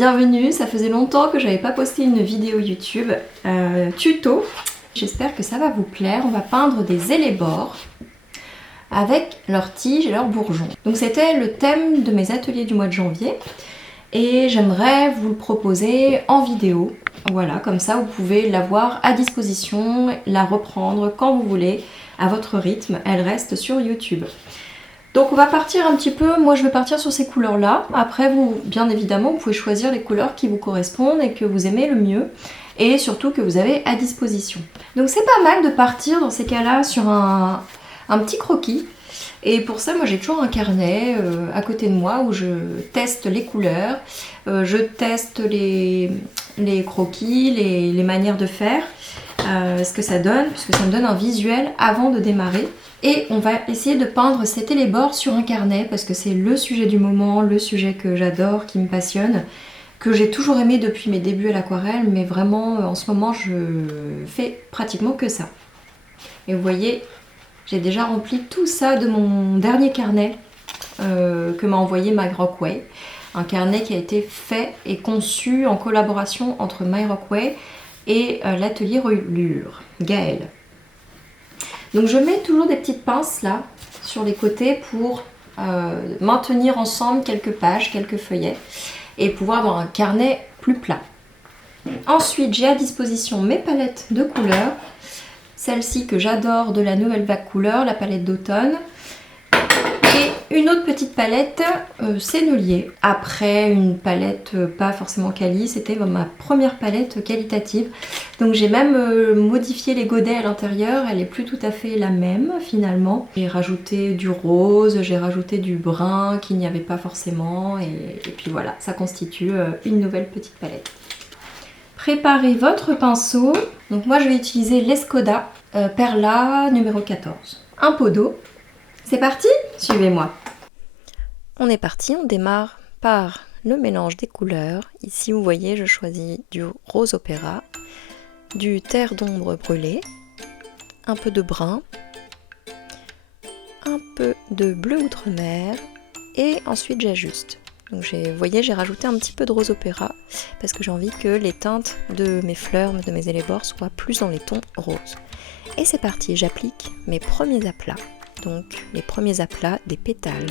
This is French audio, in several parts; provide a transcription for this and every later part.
Bienvenue, ça faisait longtemps que j'avais pas posté une vidéo YouTube tuto. J'espère que ça va vous plaire. On va peindre des élébores avec leurs tiges et leurs bourgeons. Donc c'était le thème de mes ateliers du mois de janvier et j'aimerais vous le proposer en vidéo. Voilà, comme ça vous pouvez l'avoir à disposition, la reprendre quand vous voulez, à votre rythme. Elle reste sur YouTube. Donc on va partir un petit peu, moi je vais partir sur ces couleurs là, après vous, bien évidemment, vous pouvez choisir les couleurs qui vous correspondent et que vous aimez le mieux, et surtout que vous avez à disposition. Donc c'est pas mal de partir dans ces cas-là sur un petit croquis, et pour ça moi j'ai toujours un carnet à côté de moi où je teste les couleurs, je teste les croquis, les manières de faire, ce que ça donne, puisque ça me donne un visuel avant de démarrer. Et on va essayer de peindre cet élébore sur un carnet parce que c'est le sujet du moment, le sujet que j'adore, qui me passionne, que j'ai toujours aimé depuis mes débuts à l'aquarelle, mais vraiment en ce moment je fais pratiquement que ça. Et vous voyez, j'ai déjà rempli tout ça de mon dernier carnet que m'a envoyé My Rockway. Un carnet qui a été fait et conçu en collaboration entre My Rockway et l'atelier Relure, Gaëlle. Donc je mets toujours des petites pinces là sur les côtés pour maintenir ensemble quelques pages, quelques feuillets et pouvoir avoir un carnet plus plat. Ensuite j'ai à disposition mes palettes de couleurs, celle-ci que j'adore de la Nouvelle Vague Couleurs, la palette d'automne. Et une autre petite palette, Sennelier. Après une palette pas forcément quali, c'était ma première palette qualitative. Donc j'ai même modifié les godets à l'intérieur, elle est plus tout à fait la même finalement. J'ai rajouté du rose, j'ai rajouté du brun qu'il n'y avait pas forcément. Et puis voilà, ça constitue une nouvelle petite palette. Préparez votre pinceau. Donc moi je vais utiliser l'Escoda Perla numéro 14. Un pot d'eau. C'est parti, suivez-moi. On est parti, on démarre par le mélange des couleurs. Ici vous voyez, je choisis du rose opéra, du terre d'ombre brûlé, un peu de brun, un peu de bleu outre-mer et ensuite j'ajuste. Donc vous voyez, j'ai rajouté un petit peu de rose opéra parce que j'ai envie que les teintes de mes fleurs, de mes élébores soient plus dans les tons roses. Et c'est parti, j'applique mes premiers aplats. Donc les premiers aplats des pétales.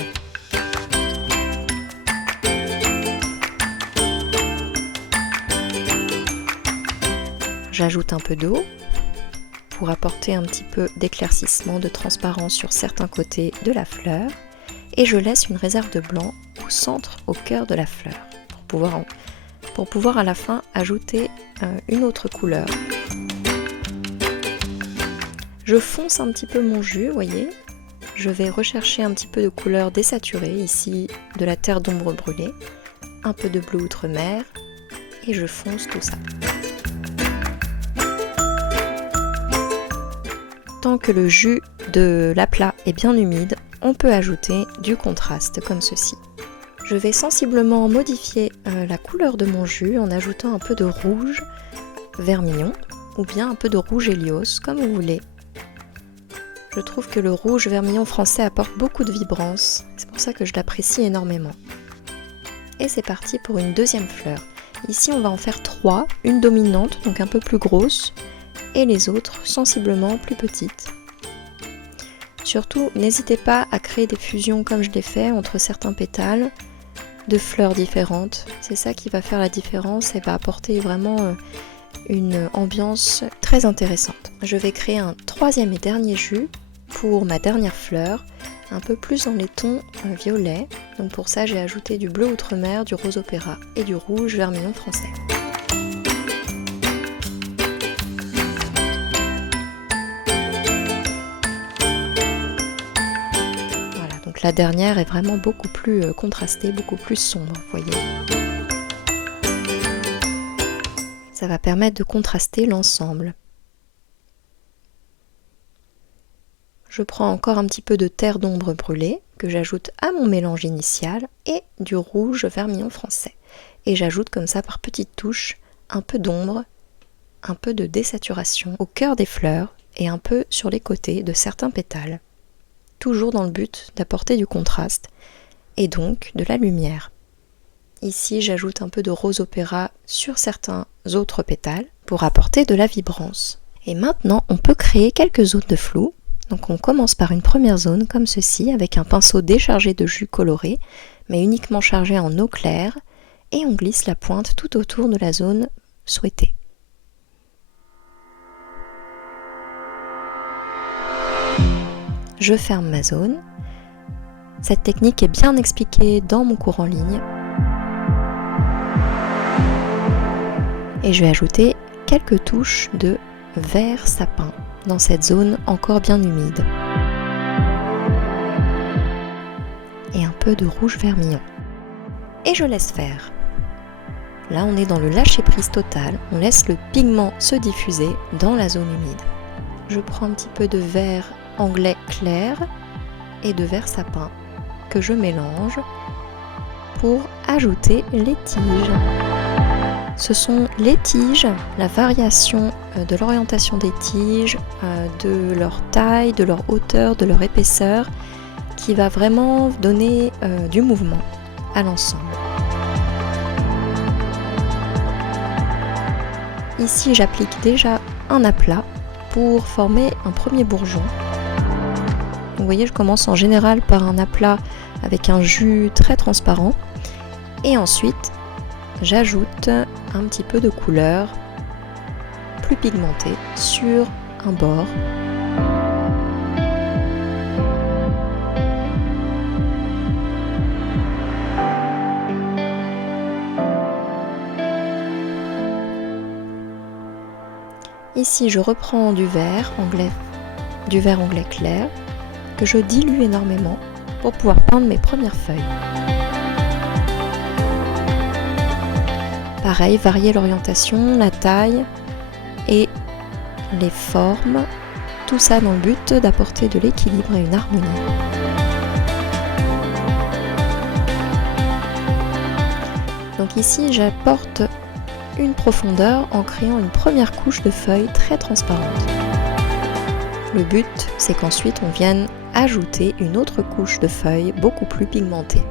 J'ajoute un peu d'eau pour apporter un petit peu d'éclaircissement, de transparence sur certains côtés de la fleur et je laisse une réserve de blanc au centre, au cœur de la fleur pour pouvoir à la fin ajouter une autre couleur. Je fonce un petit peu mon jus, vous voyez. Je vais rechercher un petit peu de couleur désaturée, ici de la terre d'ombre brûlée, un peu de bleu outre-mer, et je fonce tout ça. Tant que le jus de l'aplat est bien humide, on peut ajouter du contraste comme ceci. Je vais sensiblement modifier la couleur de mon jus en ajoutant un peu de rouge vermillon, ou bien un peu de rouge Hélios, comme vous voulez. Je trouve que le rouge vermillon français apporte beaucoup de vibrance, c'est pour ça que je l'apprécie énormément. Et c'est parti pour une deuxième fleur. Ici on va en faire 3, une dominante, donc un peu plus grosse, et les autres sensiblement plus petites. Surtout, n'hésitez pas à créer des fusions comme je l'ai fait entre certains pétales de fleurs différentes. C'est ça qui va faire la différence et va apporter vraiment une ambiance très intéressante. Je vais créer un troisième et dernier jus pour ma dernière fleur, un peu plus dans les tons violets. Donc pour ça j'ai ajouté du bleu outre-mer, du rose opéra et du rouge vermillon français. Voilà, donc la dernière est vraiment beaucoup plus contrastée, beaucoup plus sombre, vous voyez. Ça va permettre de contraster l'ensemble. Je prends encore un petit peu de terre d'ombre brûlée que j'ajoute à mon mélange initial et du rouge vermillon français. Et j'ajoute comme ça par petites touches un peu d'ombre, un peu de désaturation au cœur des fleurs et un peu sur les côtés de certains pétales. Toujours dans le but d'apporter du contraste et donc de la lumière. Ici, j'ajoute un peu de rose opéra sur certains autres pétales pour apporter de la vibrance. Et maintenant, on peut créer quelques zones de flou. Donc on commence par une première zone comme ceci, avec un pinceau déchargé de jus coloré, mais uniquement chargé en eau claire, et on glisse la pointe tout autour de la zone souhaitée. Je ferme ma zone. Cette technique est bien expliquée dans mon cours en ligne. Et je vais ajouter quelques touches de vert sapin dans cette zone encore bien humide. Et un peu de rouge vermillon. Et je laisse faire. Là, on est dans le lâcher-prise total. On laisse le pigment se diffuser dans la zone humide. Je prends un petit peu de vert anglais clair et de vert sapin que je mélange pour ajouter les tiges. Ce sont les tiges, la variation de l'orientation des tiges, de leur taille, de leur hauteur, de leur épaisseur, qui va vraiment donner du mouvement à l'ensemble. Ici, j'applique déjà un aplat pour former un premier bourgeon. Vous voyez, je commence en général par un aplat avec un jus très transparent et ensuite j'ajoute un petit peu de couleur plus pigmentée sur un bord. Ici, je reprends du vert anglais clair que je dilue énormément pour pouvoir peindre mes premières feuilles. Pareil, varier l'orientation, la taille et les formes, tout ça dans le but d'apporter de l'équilibre et une harmonie. Donc ici, j'apporte une profondeur en créant une première couche de feuilles très transparente. Le but, c'est qu'ensuite on vienne ajouter une autre couche de feuilles beaucoup plus pigmentée.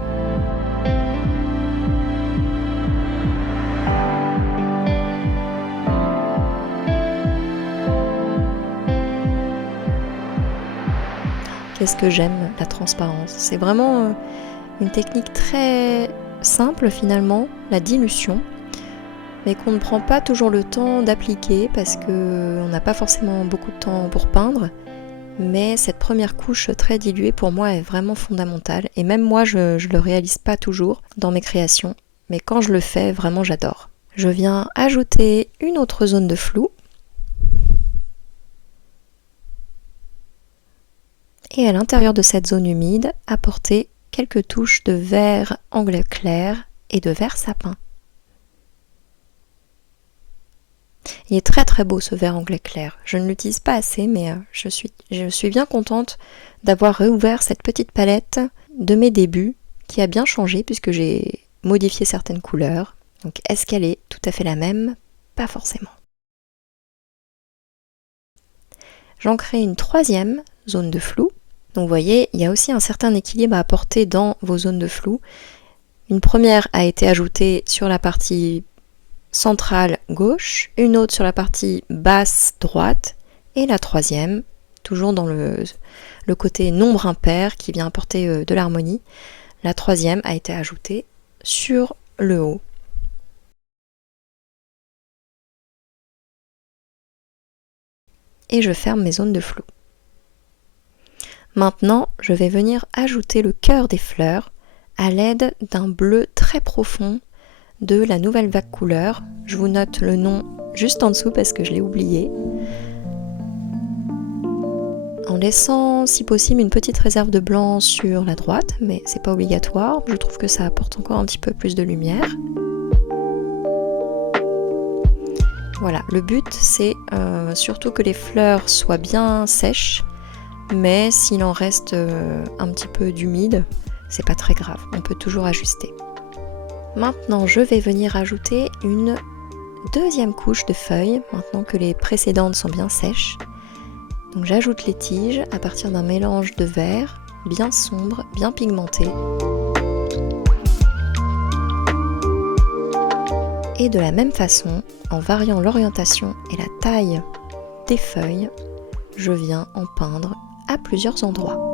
Qu'est-ce que j'aime, la transparence. C'est vraiment une technique très simple finalement, la dilution, mais qu'on ne prend pas toujours le temps d'appliquer parce qu'on n'a pas forcément beaucoup de temps pour peindre. Mais cette première couche très diluée pour moi est vraiment fondamentale. Et même moi, je ne le réalise pas toujours dans mes créations. Mais quand je le fais, vraiment j'adore. Je viens ajouter une autre zone de flou. Et à l'intérieur de cette zone humide, apporter quelques touches de vert anglais clair et de vert sapin. Il est très très beau ce vert anglais clair. Je ne l'utilise pas assez, mais je suis bien contente d'avoir réouvert cette petite palette de mes débuts qui a bien changé puisque j'ai modifié certaines couleurs. Donc est-ce qu'elle est tout à fait la même? Pas forcément. J'en crée une troisième zone de flou. Donc vous voyez, il y a aussi un certain équilibre à apporter dans vos zones de flou. Une première a été ajoutée sur la partie centrale gauche, une autre sur la partie basse droite, et la troisième, toujours dans le côté nombre impair qui vient apporter de l'harmonie, la troisième a été ajoutée sur le haut. Et je ferme mes zones de flou. Maintenant, je vais venir ajouter le cœur des fleurs à l'aide d'un bleu très profond de la nouvelle vague couleur. Je vous note le nom juste en dessous parce que je l'ai oublié. En laissant si possible une petite réserve de blanc sur la droite, mais c'est pas obligatoire, je trouve que ça apporte encore un petit peu plus de lumière. Voilà, le but c'est surtout que les fleurs soient bien sèches, mais s'il en reste un petit peu d'humide, c'est pas très grave, on peut toujours ajuster. Maintenant, je vais venir ajouter une deuxième couche de feuilles, maintenant que les précédentes sont bien sèches. Donc j'ajoute les tiges à partir d'un mélange de vert bien sombre, bien pigmenté. Et de la même façon, en variant l'orientation et la taille des feuilles, je viens en peindre à plusieurs endroits.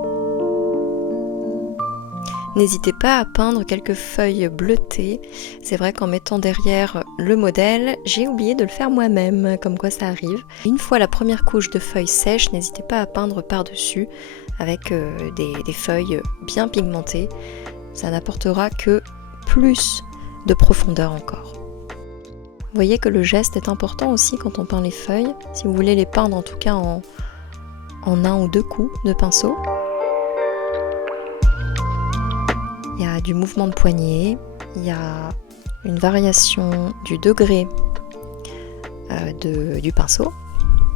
N'hésitez pas à peindre quelques feuilles bleutées. C'est vrai qu'en mettant derrière le modèle, j'ai oublié de le faire moi-même, comme quoi ça arrive. Une fois la première couche de feuilles sèches, n'hésitez pas à peindre par-dessus avec des feuilles bien pigmentées. Ça n'apportera que plus de profondeur encore. Vous voyez que le geste est important aussi quand on peint les feuilles, si vous voulez les peindre en tout cas en un ou deux coups de pinceau. Il y a du mouvement de poignet, il y a une variation du degré du pinceau,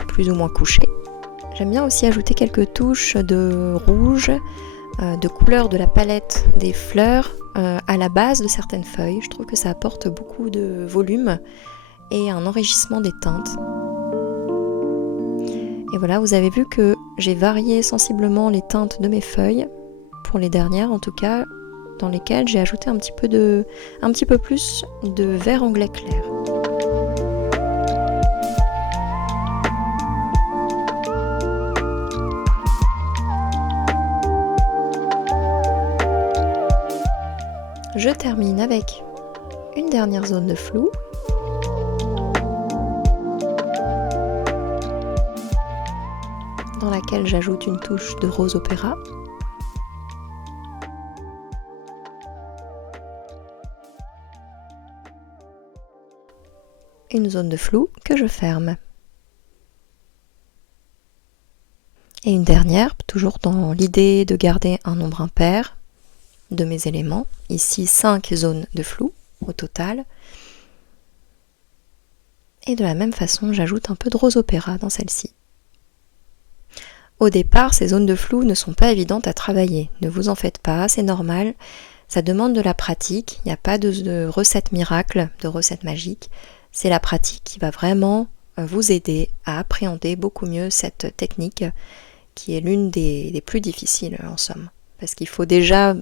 plus ou moins couché. J'aime bien aussi ajouter quelques touches de rouge, de couleur de la palette des fleurs à la base de certaines feuilles. Je trouve que ça apporte beaucoup de volume et un enrichissement des teintes. Et voilà, vous avez vu que j'ai varié sensiblement les teintes de mes feuilles, pour les dernières en tout cas, dans lesquelles j'ai ajouté un petit peu plus de vert anglais clair. Je termine avec une dernière zone de flou. Dans laquelle j'ajoute une touche de rose opéra. Une zone de flou que je ferme. Et une dernière, toujours dans l'idée de garder un nombre impair de mes éléments. Ici 5 zones de flou au total. Et de la même façon, j'ajoute un peu de rose opéra dans celle-ci. Au départ, ces zones de flou ne sont pas évidentes à travailler. Ne vous en faites pas, c'est normal. Ça demande de la pratique. Il n'y a pas de recette miracle, de recette magique. C'est la pratique qui va vraiment vous aider à appréhender beaucoup mieux cette technique qui est l'une des plus difficiles en somme. Parce qu'il faut déjà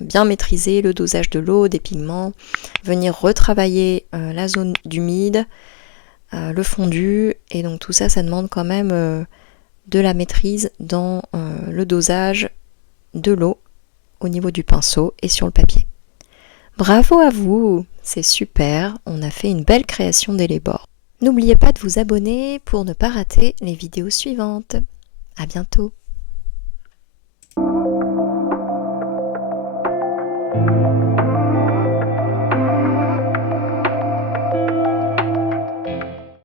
bien maîtriser le dosage de l'eau, des pigments, venir retravailler la zone d'humide, le fondu, et donc tout ça, ça demande quand même de la maîtrise dans le dosage de l'eau au niveau du pinceau et sur le papier. Bravo à vous, c'est super, on a fait une belle création d'Elébor. N'oubliez pas de vous abonner pour ne pas rater les vidéos suivantes. À bientôt.